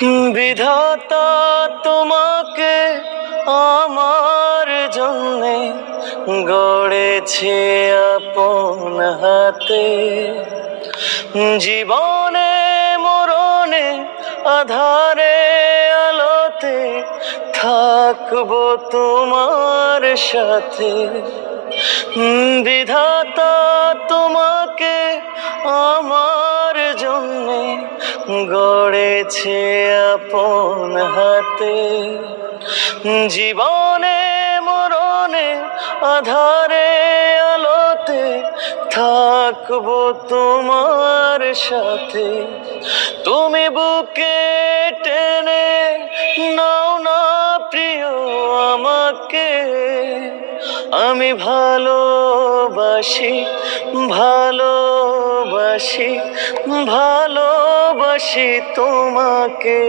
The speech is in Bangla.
বিধাতা তোমাকে আমার জন্যে গড়েছে আপন হাতে। জীবনে মরণে আধারে আলোতে থাকবো তোমার সাথে। বিধাতা তোমাকে আমার জন্যে গড়েছে আপন হাতে। জীবনে মরণে আধারে আলোতে থাকবো তোমার সাথে। তুমি বুকে টেনে নাও না প্রিয় আমাকে, আমি ভালোবাসি ভালোবাসি ভালোবাসি তোমাকে।